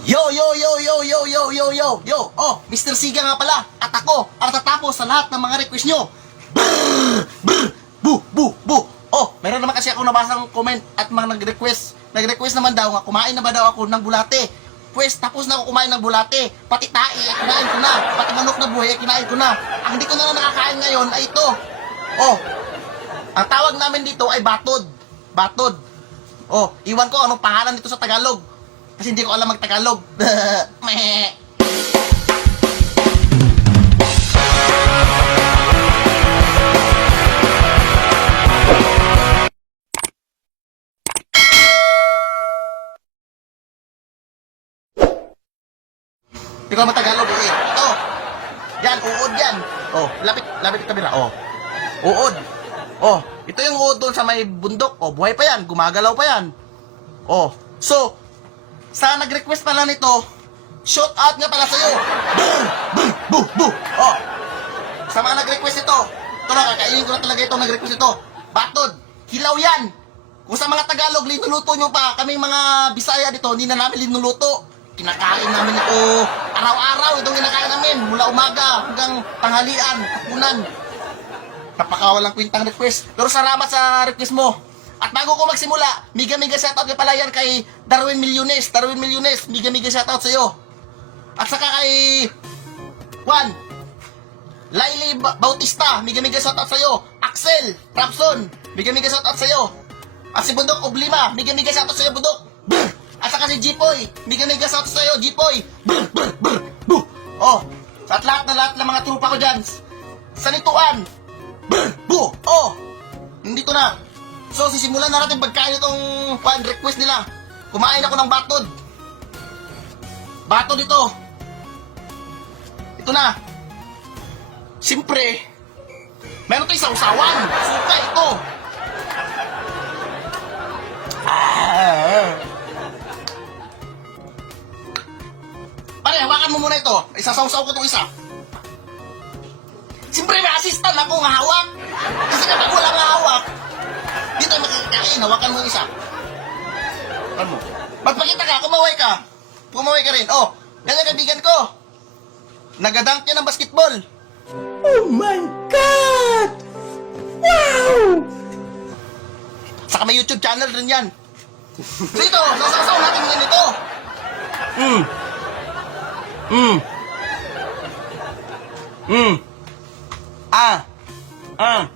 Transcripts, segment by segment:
Yo, yo, yo, yo, yo, yo, yo, yo, yo. Oh, Mr. Siga nga pala. At ako ang tatapos sa lahat ng mga request nyo. Brrr, brrr, bu, bu, bu. Oh, meron naman kasi ako nabasang comment at mga nag-request. Nag-request naman daw nga kumain na ba daw ako ng bulate. Pues, tapos na ako kumain ng bulate. Pati tae, kinain ko na. Pati manok na buhay, kinain ko na. Ang hindi ko na nakakain ngayon ay ito. Oh, ang tawag namin dito ay batod. Batod. Oh, iwan ko anong pangalan dito sa Tagalog. Kasi hindi ko alam mag-Tagalog. Meh. Hindi ko alam mag-Tagalog eh. Ito. Yan, uod yan. Oh, lapit yung kamera. Oh. Uod. Oh, ito yung uod doon sa may bundok. Oh, buhay pa yan. Gumagalaw pa yan. Oh, so, sa nag-request pala nito, shout out nga pala sa'yo. Boom! Boom! Boom! Boom! Oh, sa mga nag-request ito, ito na, kakainin ko na talaga itong nag-request ito. Batod, hilaw yan. Kung sa mga Tagalog, linuluto nyo pa. Kaming mga Bisaya dito, hindi na namin linuluto. Kinakain namin ito araw-araw. Itong kinakain namin mula umaga hanggang tanghalian, hapunan. Napakawalang kwintang request. Pero salamat sa request mo. At bago ko magsimula, miga-miga shoutout ka pala yan kay Darwin Milyones. Darwin Milyones, miga-miga shoutout sa'yo. At saka kay Juan Laili Bautista, miga-miga shoutout sa'yo. Axel Rapson, miga-miga shoutout sa'yo. At si Budok Oblima, miga-miga shoutout sa'yo, Budok. Brr! At saka si Jipoy, miga-miga shoutout sa'yo, Jipoy. Brr! Brr! Brr! Buh! Oh, at lahat ng mga trupa ko dyan. Sanituan. Brr! Buh! Oh, nandito na. So, sisimulan na natin pagkain itong fan request nila. Kumain ako ng batod. Batod ito. Ito na. Siyempre, meron tayong sausawan. Suka ito. Pare, hawakan mo muna ito. Isasawsaw ko itong isa. Siyempre, may assistant ako nga hawak. Kasi kapag wala nga hawak, di tayo makikikain, hawakan mo isa. Ano mo? Magpakita ka, kumaway ka. Kumaway ka rin. Oh, ganyan kaibigan ko. Nagadunk niya ng basketball. Oh my God! Wow! Saka may YouTube channel rin yan. So ito, sasasaw natin ngayon ito. Ah. Ah.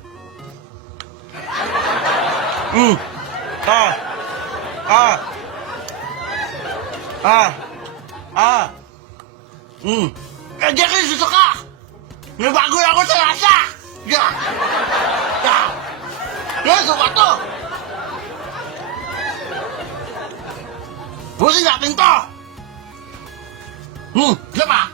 Kaya kayo susuka! Nabago ako sa lasa! Suka to! Busin natin to! Diba ba?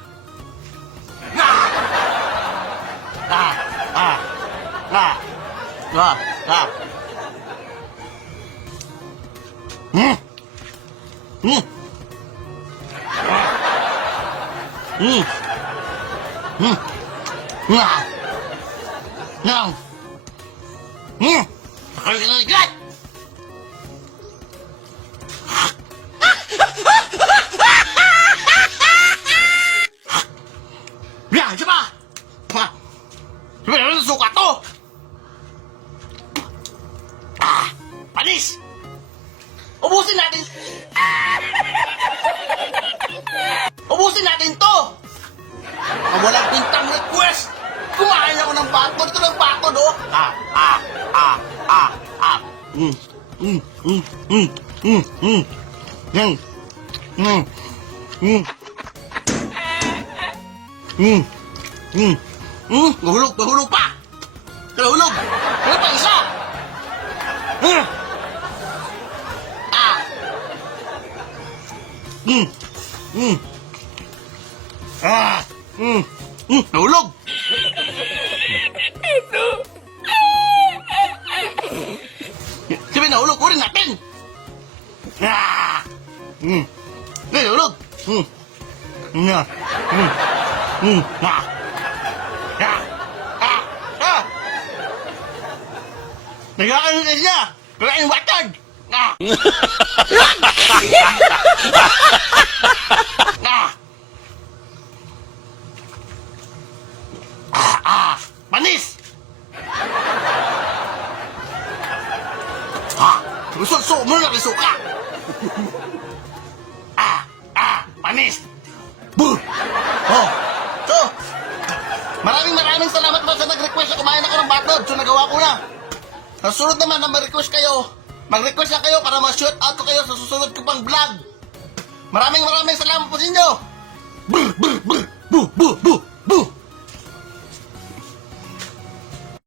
Suka to! Panis! Ubusin natin! Ubusin natin to! Ang walang pintang request! Kumain ako ng batod! Ito ng batod, oh! Mahulog pa! Mahulog! Ano pa isa? Nahulog! Sabi nahulog, kurin natin! Nahulog! Nagkakaroon na siya! Kaya yung watag! Suso mo na suka. Panis. Buh. Oh. So, maraming salamat po sa nag-request na kumain ako ng batod. So, nagawa ko na. Sa susunod naman na mag-request kayo, mag-request na kayo para ma-shoot out ko kayo sa susunod ko pang vlog. Maraming salamat po sa inyo. Buh, buh, buh, buh, buh, buh, buh.